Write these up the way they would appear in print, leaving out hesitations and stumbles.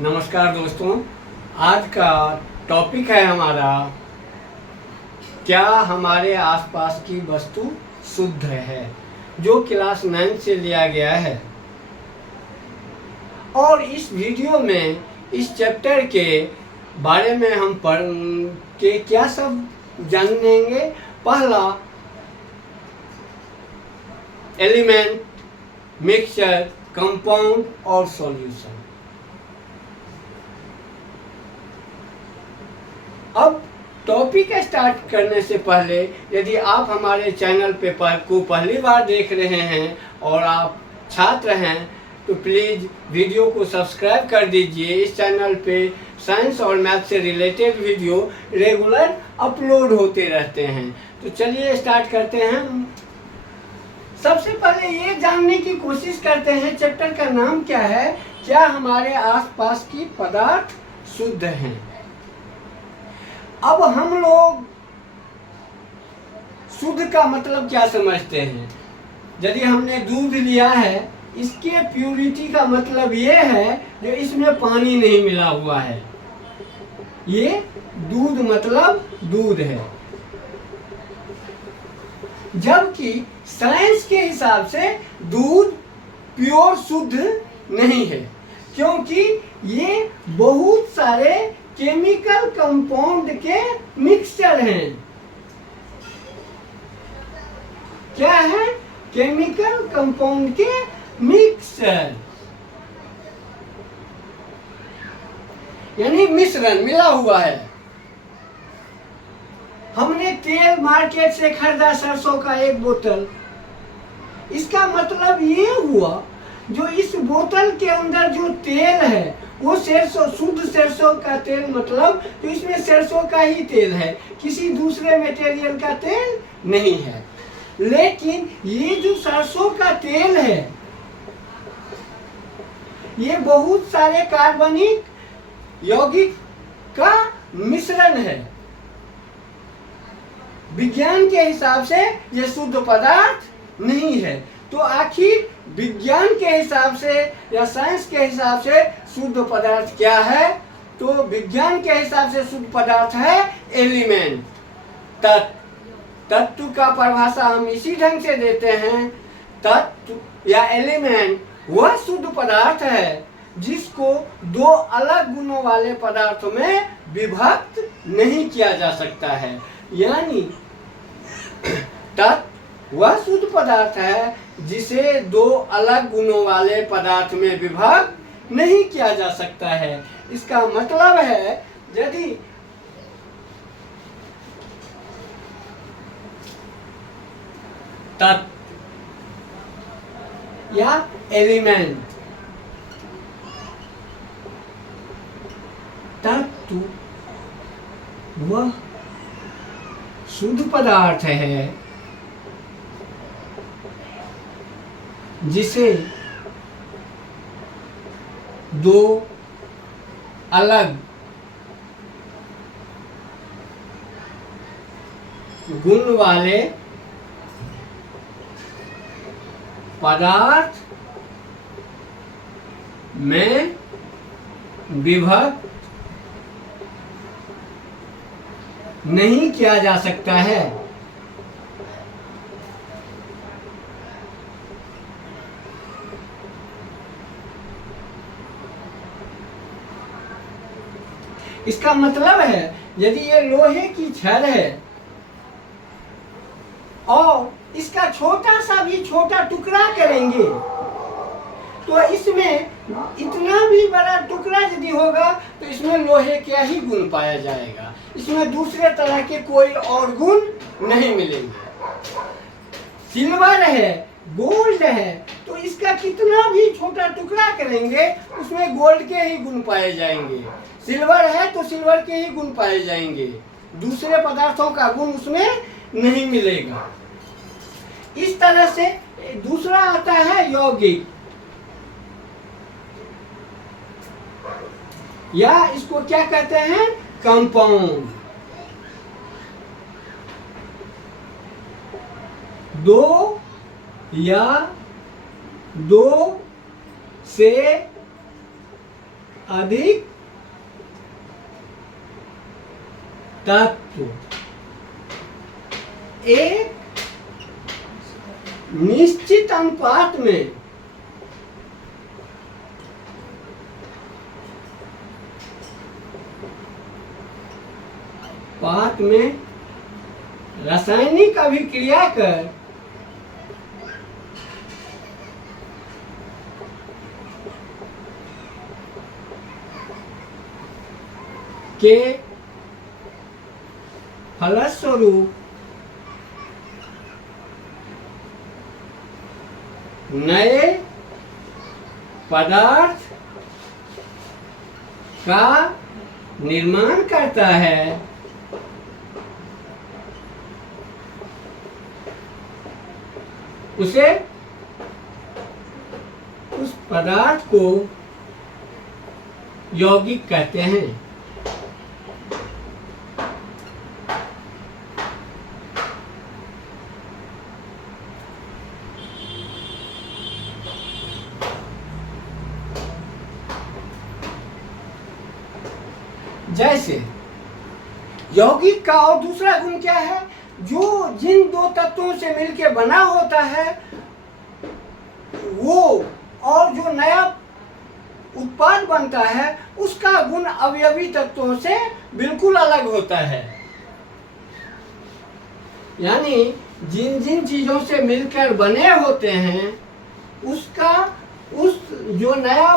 नमस्कार दोस्तों। आज का टॉपिक है हमारा, क्या हमारे आसपास की वस्तु शुद्ध है, जो क्लास 9 से लिया गया है। और इस वीडियो में इस चैप्टर के बारे में हम पढ़ के क्या सब जानेंगे। पहला, एलिमेंट, मिक्सचर, कंपाउंड और सॉल्यूशन। अब टॉपिक स्टार्ट करने से पहले, यदि आप हमारे चैनल पे को पहली बार देख रहे हैं और आप छात्र हैं तो प्लीज़ वीडियो को सब्सक्राइब कर दीजिए। इस चैनल पे साइंस और मैथ से रिलेटेड वीडियो रेगुलर अपलोड होते रहते हैं। तो चलिए स्टार्ट करते हैं। सबसे पहले ये जानने की कोशिश करते हैं चैप्टर का नाम क्या है, क्या हमारे आसपास की पदार्थ शुद्ध हैं। अब हम लोग शुद्ध का मतलब क्या समझते हैं। यदि हमने दूध लिया है, इसके प्यूरिटी का मतलब ये है जो इसमें पानी नहीं मिला हुआ है। ये दूध मतलब दूध है। जबकि साइंस के हिसाब से दूध प्योर शुद्ध नहीं है, क्योंकि ये बहुत सारे केमिकल कंपाउंड के मिक्सचर हैं। क्या है? केमिकल कंपाउंड के मिक्सचर, यानी मिश्रण मिला हुआ है। हमने तेल मार्केट से खरीदा सरसों का एक बोतल, इसका मतलब ये हुआ जो इस बोतल के अंदर जो तेल है वो सरसों, शुद्ध सरसों का तेल, मतलब तो इसमें सरसों का ही तेल है, किसी दूसरे मटेरियल का तेल नहीं है। लेकिन ये जो सरसों का तेल है ये बहुत सारे कार्बनिक यौगिक का मिश्रण है। विज्ञान के हिसाब से ये शुद्ध पदार्थ नहीं है। तो आखिर विज्ञान के हिसाब से या साइंस के हिसाब से शुद्ध पदार्थ क्या है? तो विज्ञान के हिसाब से शुद्ध पदार्थ है एलिमेंट, तत्व। तत्व का परिभाषा हम इसी ढंग से देते हैं, तत्व या एलिमेंट वह शुद्ध पदार्थ है जिसको दो अलग गुणों वाले पदार्थों में विभक्त नहीं किया जा सकता है। यानी तत्व वह शुद्ध पदार्थ है जिसे दो अलग गुणों वाले पदार्थ में विभक्त नहीं किया जा सकता है। इसका मतलब है यदि तत्व या एलिमेंट, तत्व वह शुद्ध पदार्थ है जिसे दो अलग गुण वाले पदार्थ में विभक्त नहीं किया जा सकता है। इसका मतलब है यदि ये लोहे की छड़ है और इसका छोटा सा भी छोटा टुकड़ा करेंगे तो इसमें इतना भी बड़ा टुकड़ा यदि होगा तो इसमें लोहे का ही गुण पाया जाएगा, इसमें दूसरे तरह के कोई और गुण नहीं मिलेंगे। सिल्वर है, गोल्ड है, तो इसका कितना भी छोटा टुकड़ा करेंगे उसमें गोल्ड के ही गुण पाए जाएंगे। सिल्वर है तो सिल्वर के ही गुण पाए जाएंगे, दूसरे पदार्थों का गुण उसमें नहीं मिलेगा। इस तरह से दूसरा आता है यौगिक, या इसको क्या कहते हैं? कंपाउंड। दो या दो से अधिक तत्व एक निश्चित अनुपात में रासायनिक अभिक्रिया कर के फलस्वरूप नए पदार्थ का निर्माण करता है, उसे उस पदार्थ को यौगिक कहते हैं। जैसे यौगिक का और दूसरा गुण क्या है? जो जिन दो तत्वों से मिलकर बना होता है वो और जो नया उत्पाद बनता है उसका गुण अवयवी तत्वों से बिल्कुल अलग होता है। यानी जिन जिन चीजों से मिलकर बने होते हैं उसका उस जो नया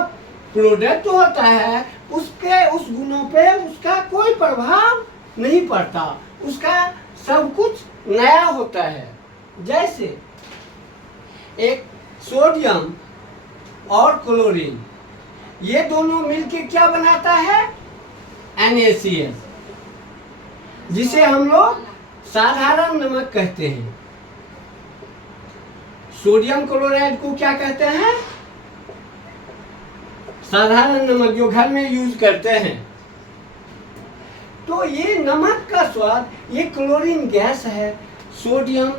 प्रोडक्ट होता है उसके उस गुणों पे उसका कोई प्रभाव नहीं पड़ता, उसका सब कुछ नया होता है। जैसे एक सोडियम और क्लोरीन, ये दोनों मिलके क्या बनाता है? NaCl, जिसे हम लोग साधारण नमक कहते हैं। सोडियम क्लोराइड को क्या कहते हैं? साधारण नमक, जो घर में यूज करते हैं। तो ये नमक का स्वाद, ये क्लोरीन गैस है, सोडियम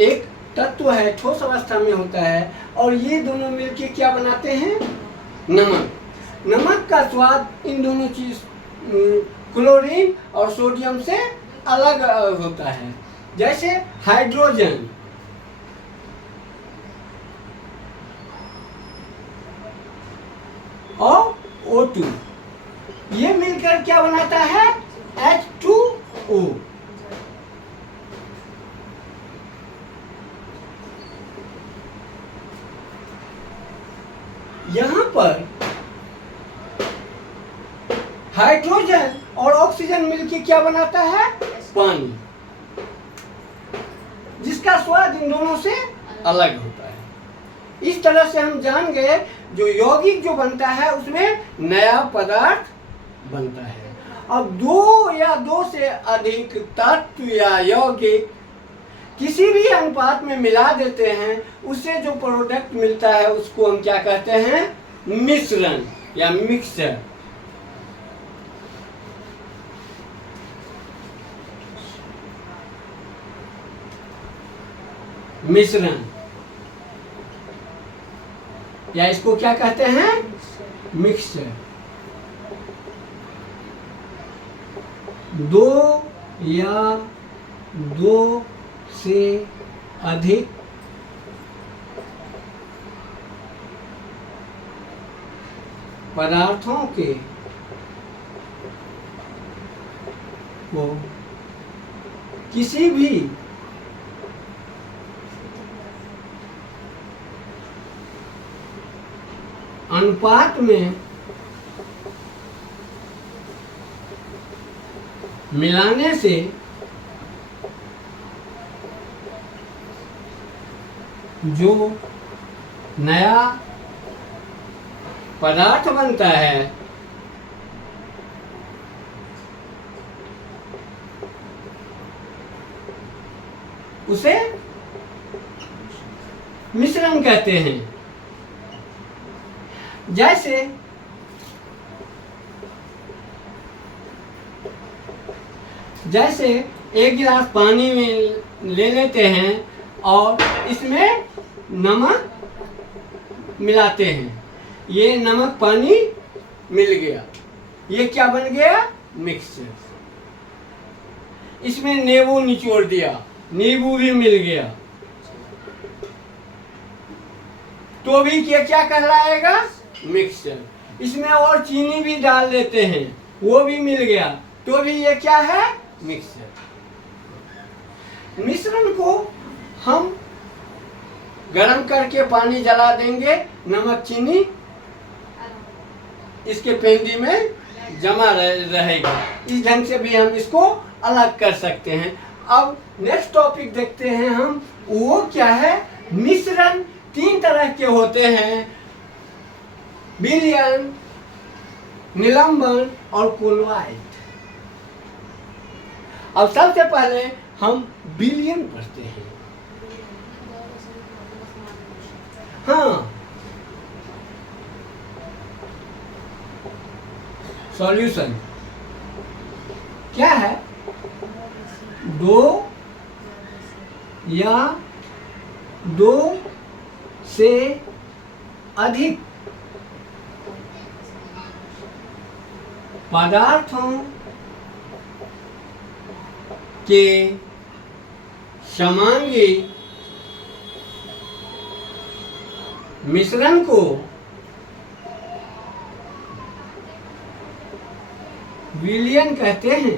एक तत्व है, ठोस अवस्था में होता है, और ये दोनों मिलके क्या बनाते हैं? नमक। नमक का स्वाद इन दोनों चीज क्लोरीन और सोडियम से अलग होता है। जैसे हाइड्रोजन और O2, ये मिलकर क्या बनाता है? H2O। यहाँ पर हाइड्रोजन और ऑक्सीजन मिलकर क्या बनाता है? पानी, जिसका स्वाद इन दोनों से अलग होता है। इस तरह से हम जान गए जो यौगिक जो बनता है उसमें नया पदार्थ बनता है। अब दो या दो से अधिक तत्व या यौगिक किसी भी अनुपात में मिला देते हैं, उससे जो प्रोडक्ट मिलता है उसको हम क्या कहते हैं? मिश्रण या मिक्सचर। मिश्रण या इसको क्या कहते हैं? मिक्सचर। दो या दो से अधिक पदार्थों के को किसी भी अनुपात में मिलाने से जो नया पदार्थ बनता है उसे मिश्रण कहते हैं। जैसे एक गिलास पानी में ले लेते हैं और इसमें नमक मिलाते हैं, ये नमक पानी मिल गया। ये क्या बन गया? मिक्सचर। इसमें नींबू निचोड़ दिया, नींबू भी मिल गया, तो भी क्या कहलाएगा? मिक्सचर। इसमें और चीनी भी डाल देते हैं, वो भी मिल गया, तो भी ये क्या है? मिक्सचर। मिश्रण को हम गरम करके पानी जला देंगे, नमक चीनी इसके पेंदी में जमा रहेगा। इस ढंग से भी हम इसको अलग कर सकते हैं। अब नेक्स्ट टॉपिक देखते हैं हम, वो क्या है? मिश्रण 3 तरह के होते हैं, विलयन, निलंबन और कोलॉइड। अब सबसे पहले हम विलयन पढ़ते हैं। हाँ, सॉल्यूशन क्या है? 2 या 2 से अधिक पदार्थों के समांगी मिश्रण को विलयन कहते हैं।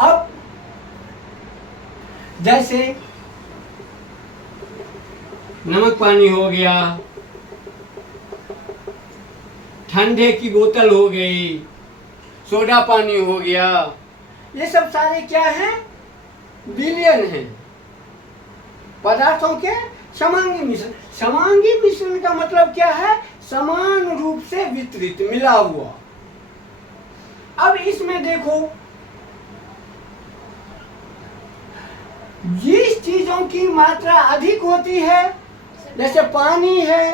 अब जैसे नमक पानी हो गया, ठंडे की बोतल हो गई, सोडा पानी हो गया, ये सब सारे क्या हैं? विलयन हैं, पदार्थों के समांगी मिश्रण। समांगी मिश्रण का मतलब क्या है? समान रूप से वितरित, मिला हुआ। अब इसमें देखो, जिस चीजों की मात्रा अधिक होती है, जैसे पानी है,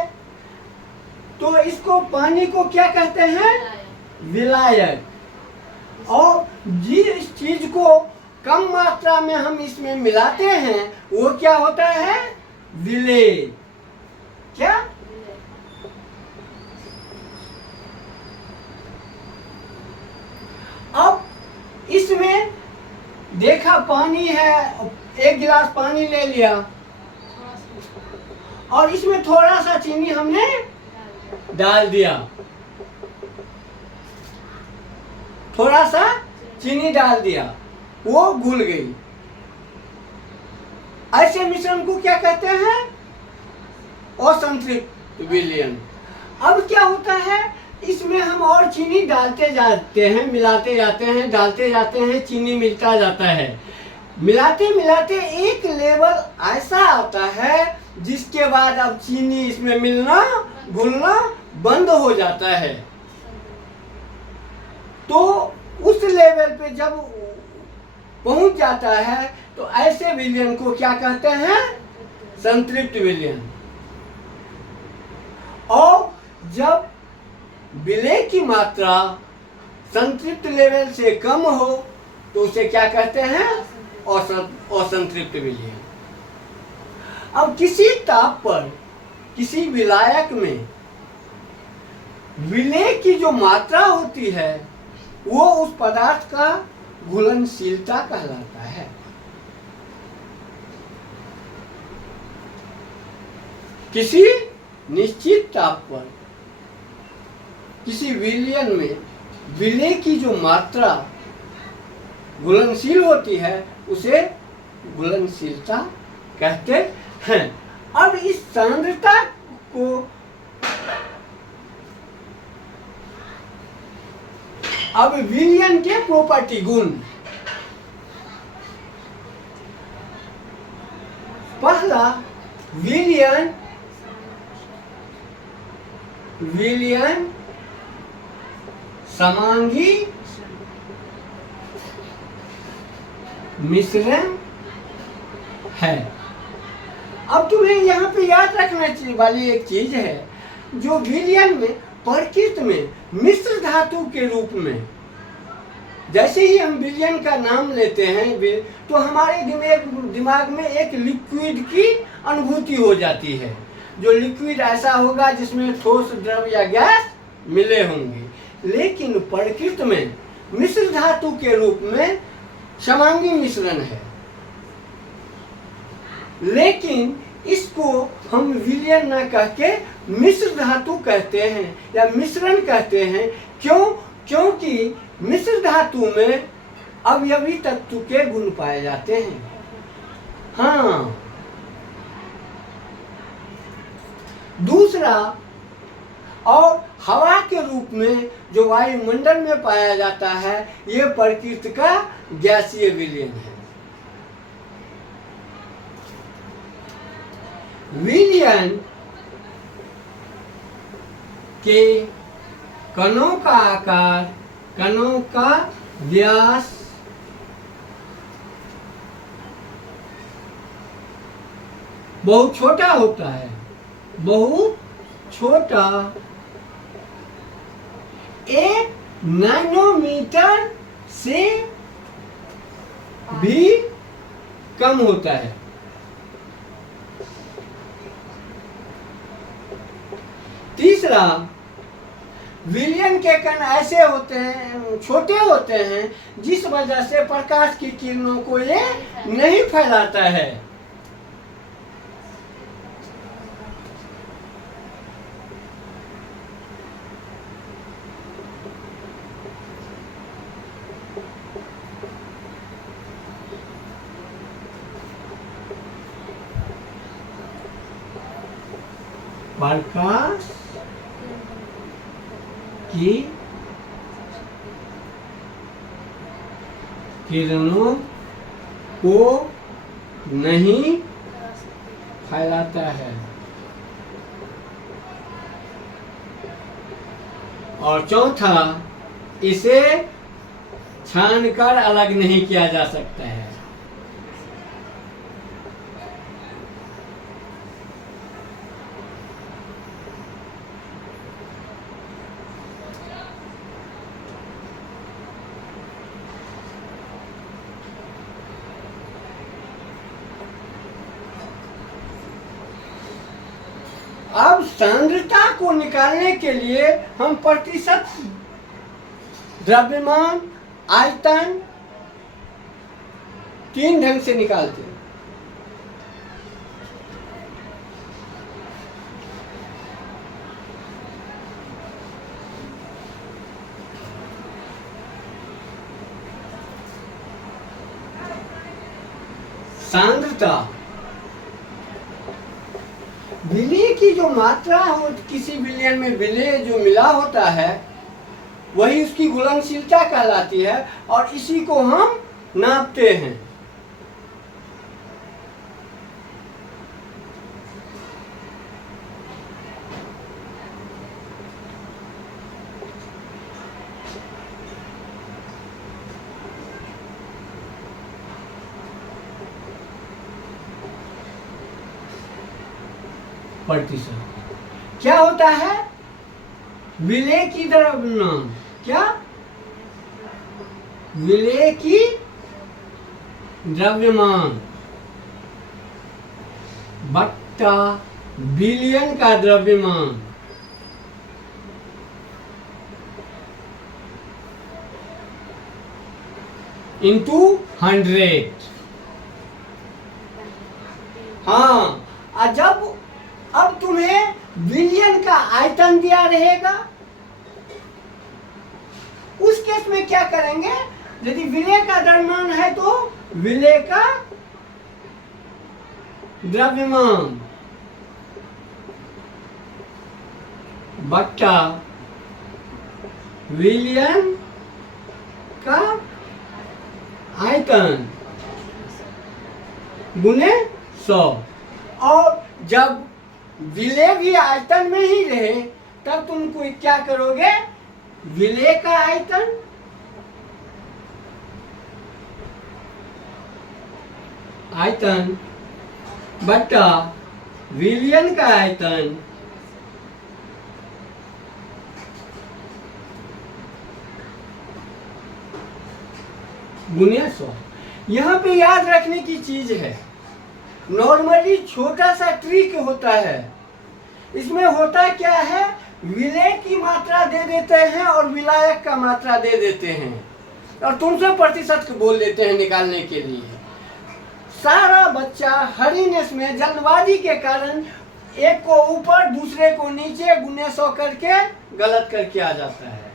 तो इसको, पानी को क्या कहते हैं? विलायक। और जिस चीज को कम मात्रा में हम इसमें मिलाते हैं, वो क्या होता है? विलेय। क्या? अब इसमें देखा पानी है, 1 गिलास पानी ले लिया और इसमें थोड़ा सा चीनी हमने डाल दिया, थोड़ा सा चीनी डाल दिया, वो घुल गई। ऐसे मिश्रण को क्या कहते हैं? असंतृप्त विलयन। अब क्या होता है? इसमें हम और चीनी डालते जाते हैं, मिलाते जाते हैं, डालते जाते हैं, चीनी मिलता जाता है। मिलाते मिलाते एक लेवल ऐसा आता है जिसके बाद अब चीनी इसमें मिलना, घुलना बंद हो जाता है। तो उस लेवल पे जब पहुंच जाता है, तो ऐसे विलयन को क्या कहते हैं? संतृप्त विलयन। और जब विलेय की मात्रा संतृप्त लेवल से कम हो, तो उसे क्या कहते हैं? असंतृप्त विलयन। अब किसी ताप पर किसी विलायक में विलेय की जो मात्रा होती है, वो उस पदार्थ का घुलनशीलता कहलाता है। किसी निश्चित ताप पर किसी विलयन में विलेय की जो मात्रा घुलनशील होती है, उसे घुलनशीलता कहते हैं। अब इस सांद्रता को अब विलयन के प्रॉपर्टी, गुण। पहला, विलयन समांगी मिश्रण है। अब तुम्हें यहाँ पे याद रखना वाली एक चीज है, जो विलयन में प्रकृति में मिश्र धातु के रूप में जैसे ही हम विलयन का नाम लेते हैं तो हमारे दिमाग में एक लिक्विड की अनुभूति हो जाती है। जो लिक्विड ऐसा होगा जिसमें ठोस द्रव या गैस मिले होंगे। लेकिन प्रकृति में मिश्र धातु के रूप में समांगी मिश्रण है, लेकिन इसको हम विलयन न कह के मिश्र धातु कहते हैं या मिश्रण कहते हैं। क्यों? क्योंकि मिश्र धातु में अवयवी तत्व के गुण पाए जाते हैं। हाँ, दूसरा, और हवा के रूप में जो वायुमंडल में पाया जाता है, ये प्रकृति का गैसीय विलयन है। विलयन के कणों का आकार, कणों का व्यास, बहुत छोटा होता है, बहुत छोटा, 1 नैनोमीटर से भी कम होता है। तीसरा, विलयन के कण ऐसे होते हैं, छोटे होते हैं, जिस वजह से प्रकाश की किरणों को ये नहीं फैलाता है। प्रकाश की किरणों को नहीं फैलाता है। और चौथा, इसे छानकर अलग नहीं किया जा सकता है। अब सांद्रता को निकालने के लिए हम प्रतिशत, द्रव्यमान, आयतन 3 ढंग से निकालते हैं। सांद्रता, विलय की जो मात्रा हो, किसी विलयन में विलय जो मिला होता है, वही उसकी घुलनशीलता कहलाती है, और इसी को हम नापते हैं। प्रतिशत क्या होता है? विलय की द्रव्यमान, क्या? विलय की द्रव्यमान बट्टा विलयन का द्रव्यमान इंटू 100। हाँ, जब अब तुम्हें विलयन का आयतन दिया रहेगा, उस केस में क्या करेंगे? यदि विलय का द्रव्यमान है तो विलय का द्रव्यमान बट्टा विलयन का आयतन गुने 100। और जब विलय भी आयतन में ही रहे, तब तुम क्या करोगे? विलय का आयतन बट्टा विलयन का आयतन गुने 100। यहाँ पे याद रखने की चीज है, नॉर्मली छोटा सा ट्रिक होता है। इसमें होता क्या है, विलय की मात्रा दे देते हैं और विलायक का मात्रा दे देते हैं और तुमसे प्रतिशत को बोल देते हैं निकालने के लिए। सारा बच्चा हरीनेस में जल्दबाजी के कारण एक को ऊपर दूसरे को नीचे गुने 100 करके गलत करके आ जाता है।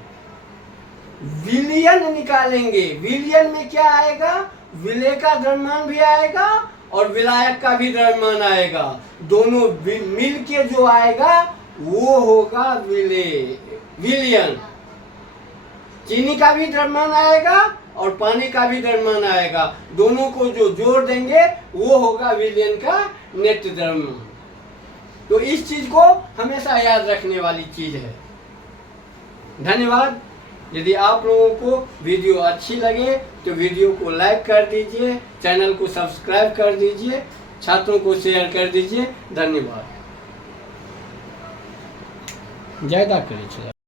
विलयन निकालेंगे, विलयन में क्या आएगा, विलय का द्रव्यमान भी आएगा और विलायक का भी द्रव्यमान आएगा, दोनों मिल के जो आएगा वो होगा विलयन। चीनी का भी द्रव्यमान आएगा और पानी का भी द्रव्यमान आएगा, दोनों को जो जोड़ देंगे वो होगा विलयन का नेट द्रव्यमान। तो इस चीज को हमेशा याद रखने वाली चीज है। धन्यवाद। यदि आप लोगों को वीडियो अच्छी लगे तो वीडियो को लाइक कर दीजिए, चैनल को सब्सक्राइब कर दीजिए, छात्रों को शेयर कर दीजिए। धन्यवाद। ज्यादा करिए।